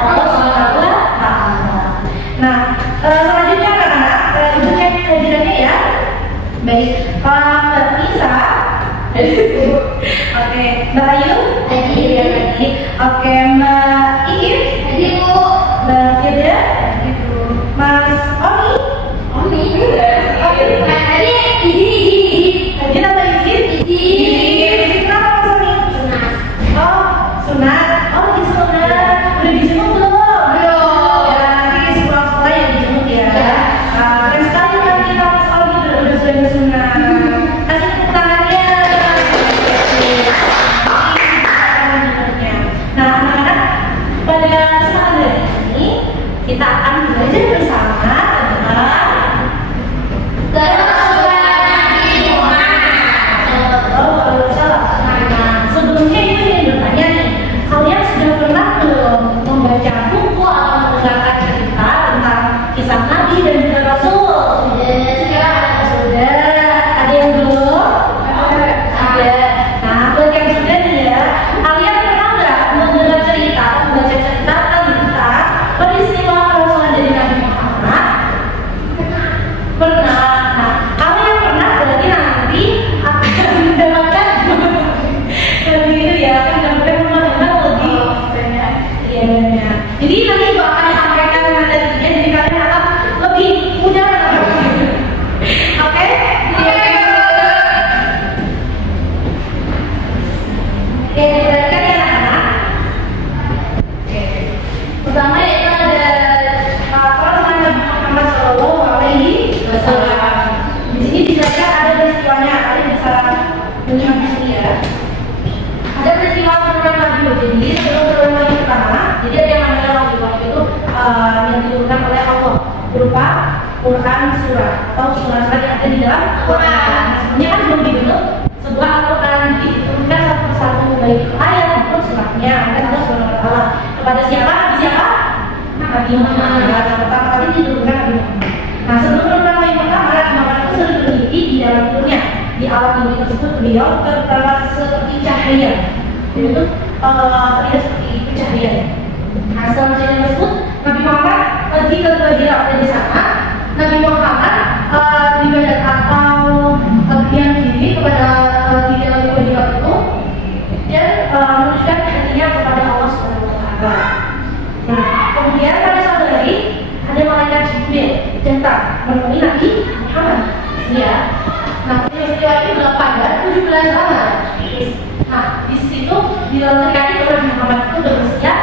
Allah Subhanahu wa Ta'ala. Nah, selanjutnya anak-anak, ibu cek kehadirannya ya. Baik, Mbak Isa. Oke, Mbak Ayu. Lagi. Oke, Mbak Iif. Mbak Firda. Mas Omi. Izin apa izin? Izin kenapa Mas Omi? Oh, sunat. Oh, lagi sunat. Udah dijemur belum? Belum. Ya, nanti sekolah-sekolah yang dijemur ya. Keren sekali kan kita Mas Omi udah sunat. Kasih tepuk tangannya. Nah, anak-anak, pada kesempatan hari ini kita akan belajar bersama tentang sebelumnya itu yang bertanya nih, kalian sudah pernah belum membaca buku atau mendengarkan cerita tentang kisah Nabi dan juga Rasul? Sudah. Ada yang belum? Ada. Nah, buat yang sudah nih ya, kalian pernah nggak mendengar cerita, membaca cerita tentang peristiwa Rasulullah dari Nabi Muhammad? Pernah. Nah, kalau yang pernah berarti nanti akan mendapatkan lebih itu ya, akan mendapatkan pemahaman lebih banyak. Iya banyak. Jadi nanti ibu akan sampaikan materinya, jadi kalian akan lebih mudah menangkapnya. Oke? Oke, diperhatikan ya anak-anak. Oke. Pertama yaitu ada Rasulullah Nabi Muhammad SAW. Di sini dijelaskan ada peristiwanya, kalian bisa melihat di sini ya. Ada peristiwa turunan Nabi. Jadi sebelum turunan Nabi pertama, jadi ada yang namanya Wahyu itu yang diturunkan oleh Allah berupa Quran surah atau surah-surah yang ada di dalam Quran. Sebenarnya kan belum dibentuk sebuah Al-Quran, diturunkan satu persatu baik ayat maupun surahnya. Kan Allah Subhanahu wa Ta'ala kepada siapa? Nabi Muhammad. Pertama kali diturunkan Nabi Muhammad. Nah, sebelum turunan Nabi pertama, Nabi Muhammad itu sering bermimpi di dalam tidurnya. Di alam mimpi tersebut beliau terlihat seperti cahaya. Jadi itu terlihat seperti cahaya. Nah, setelah kejadian tersebut, Nabi Muhammad pergi ke Hira di sana. Nabi Muhammad beribadat atau berdiam diri kepada di dalam Hira itu dan menunjukkan hatinya kepada Allah Subhanahu wa Ta'ala. Nah, kemudian pada suatu hari ada malaikat Jibril datang menemui Nabi Muhammad. Ya. Nah, peristiwa ini berlaku pada 17 tahun. Nah, di situ di dalam cerita itu Nabi Muhammad itu berusia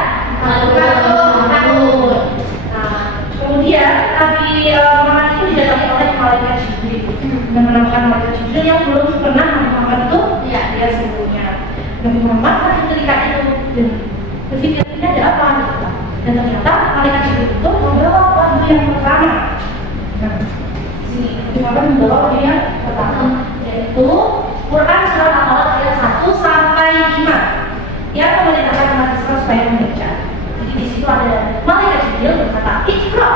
40 tahun. Nah, kemudian Nabi Muhammad itu didatangi oleh malaikat Jibril dan menemukan malaikat Jibril yang belum pernah Nabi Muhammad itu lihat sebelumnya. Nabi Muhammad pada ketika itu berpikir ini ada apa? Dan ternyata malaikat Jibril itu membawa wahyu yang pertama. Nah, sini Nabi Muhammad membawa wahyu yang pertama, yaitu Quran surat Al-Alaq ayat 1 sampai 5 yang memerintahkan umat Islam supaya membaca. Jadi di situ ada malaikat Jibril berkata, "Iqra."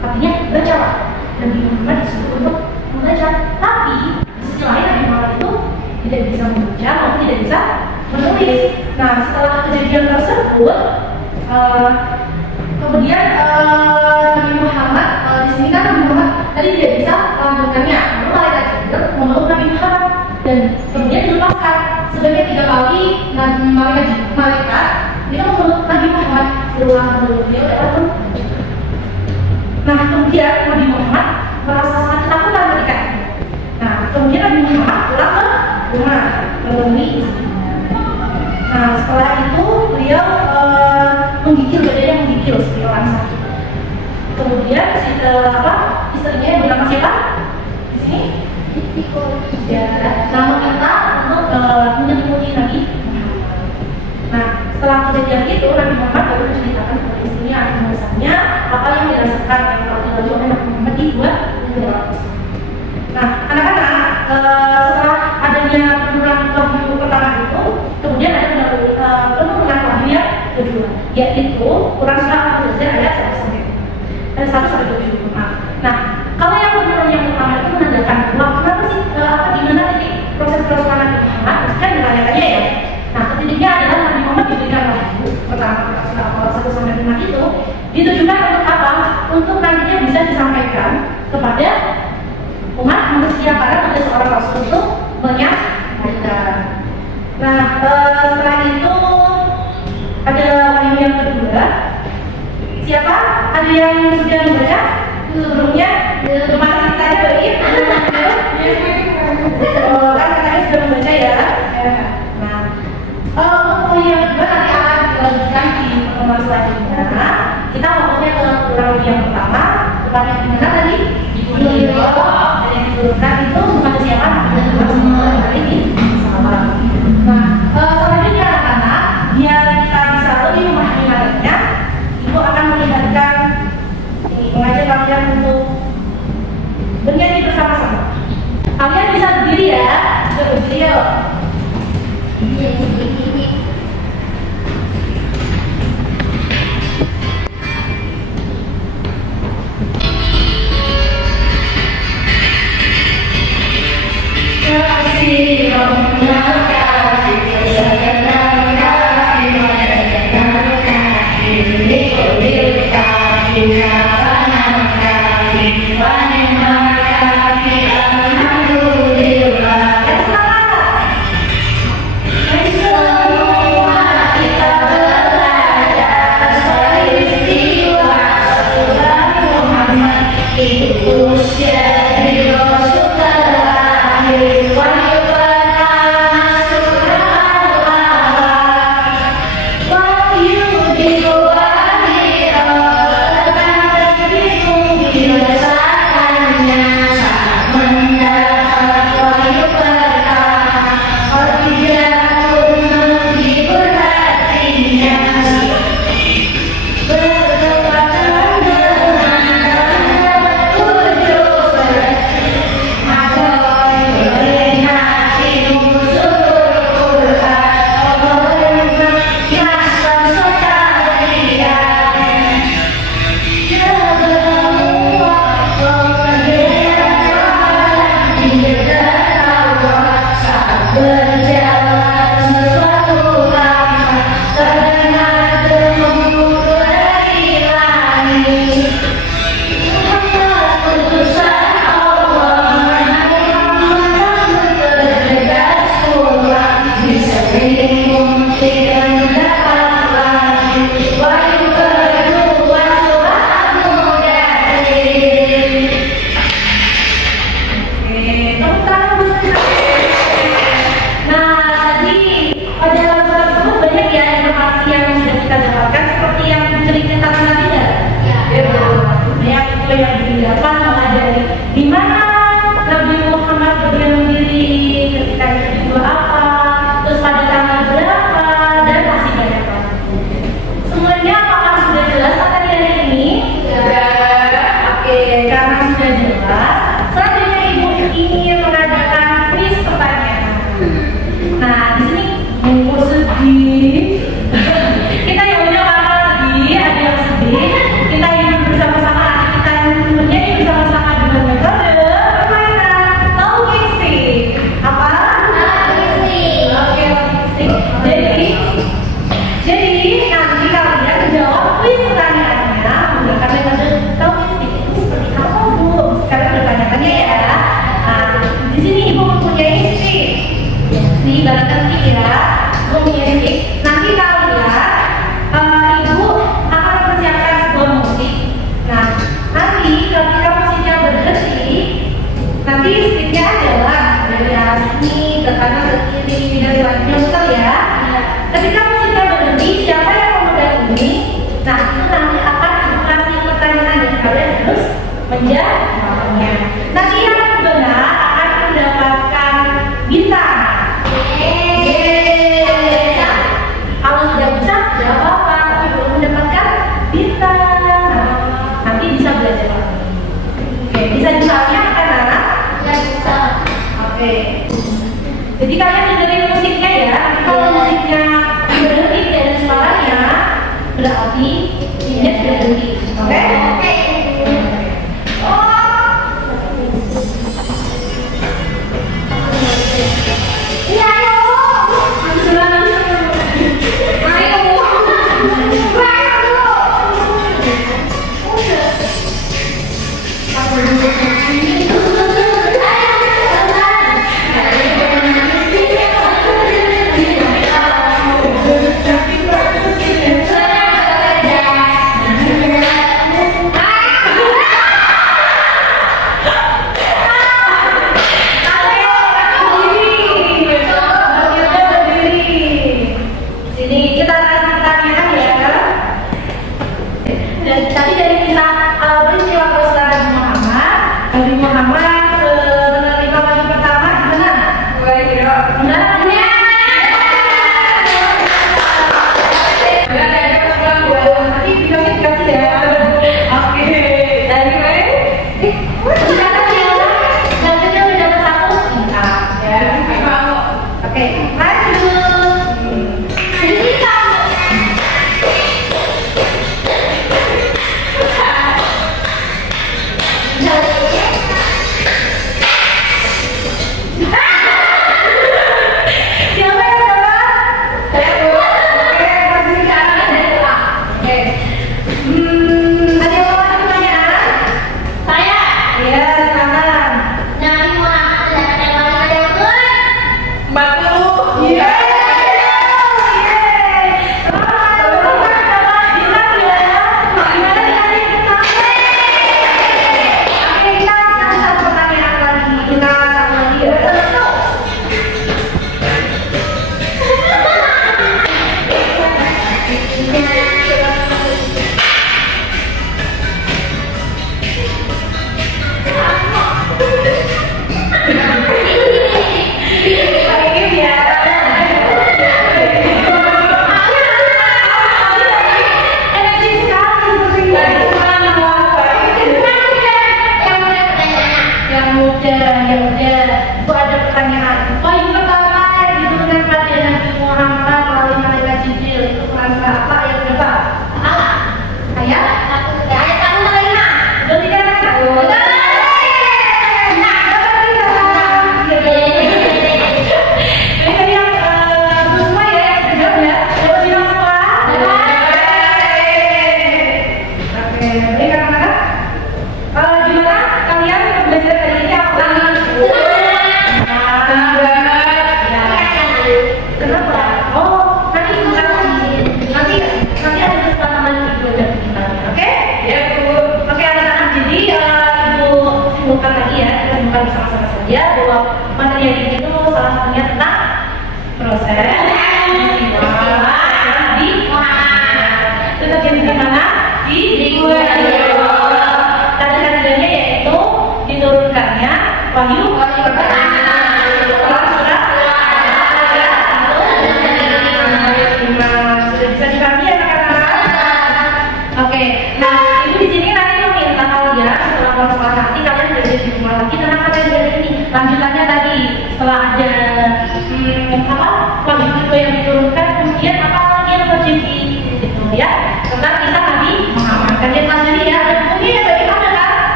Artinya bacalah. Nabi Muhammad disuruh untuk membaca. Tapi di sisi lain Nabi Muhammad itu tidak bisa membaca maupun tidak bisa menulis. Nah, setelah kejadian tersebut, kemudian Nabi Muhammad di sini kan Nabi Muhammad tadi tidak bisa melanjutkannya. Lalu malaikat Jibril memeluk Nabi Muhammad dan kemudian dilepaskan sebanyak 3 kali. Malaikat itu memeluk Nabi Muhammad berulang-ulang. Dia dapat membaca. Nah, kemudian Nabi Muhammad merasa sangat ketakutan ketika itu. Nah, kemudian Nabi Muhammad pulang ke rumah menemui istrinya. Nah, setelah itu beliau menggigil, badannya menggigil seperti orang sakit. Kemudian istrinya yang bernama siapa? Di sini? Ya, nama kita untuk menyelimuti Nabi Muhammad. Nah, setelah kejadian itu Nabi Muhammad baru menceritakan kepada istrinya alasannya apa yang dirasakan yang telah dilalui oleh Nabi Muhammad di dua negara. Nah, anak-anak, setelah adanya penurunan wahyu pertama itu, kemudian ada penurunan wahyu yang kedua, yaitu Quran surah Al-Muzammil ayat 1 sampai 7. Nah, kalau yang penurunan yang pertama itu menandakan bahwa kenapa sih gimana titik proses penurunan Nabi Muhammad? Kan ditanya-tanya ya. Nah, titiknya adalah Nabi Muhammad diberikan wahyu pertama surah Al-1 sampai Ditujukan untuk apa? Untuk nantinya bisa disampaikan kepada umat manusia karena tugas seorang rasul untuk menyampaikan. Nah, setelah itu ada wahyu yang kedua. Siapa? Ada yang sudah membaca sebelumnya? Kemarin ceritanya baik. Kan katanya sudah membaca ya. Nah, wahyu yang kedua nanti akan dilanjutkan di pertemuan selanjutnya. Kita fokusnya ke kurang yang pertama. Tempatnya di mana tadi? Di bumi. Dan yang diturunkan itu bukan siapa? Hari ini sama. Nah, selanjutnya anak-anak, biar kita bisa lebih memahami materinya, Ibu akan melihatkan mengajak kalian untuk bernyanyi bersama-sama. Kalian bisa berdiri ya, bisa berdiri yuk. Nanti yang benar akan mendapatkan bintang. Kalau sudah bisa, tidak apa-apa. Tapi belum mendapatkan bintang, nanti bisa belajar lagi. Oke, bisa misalnya anak-anak? Bisa. Oke. Jadi kalian dengerin musiknya ya. Kalau musiknya berhenti dan suaranya, berarti ini berhenti. Oke? Oke. ya udah. Itu ada pertanyaan. Poin pertama diturunkan pada Nabi Muhammad melalui malaikat Jibril itu Quran surah apa ayat berapa? Ayat 105. Betul tidak? Betul. Bersama-sama saja bahwa materi yang ini itu salah satunya tentang proses tetap yang di mana di tadi tandanya yaitu diturunkannya wahyu pertama sudah bisa dipahami ya anak-anak. Oke, nah ibu di sini nanti meminta kalian setelah nanti kalian belajar di rumah lagi tentang materi ini. Lanjutannya tadi setelah ada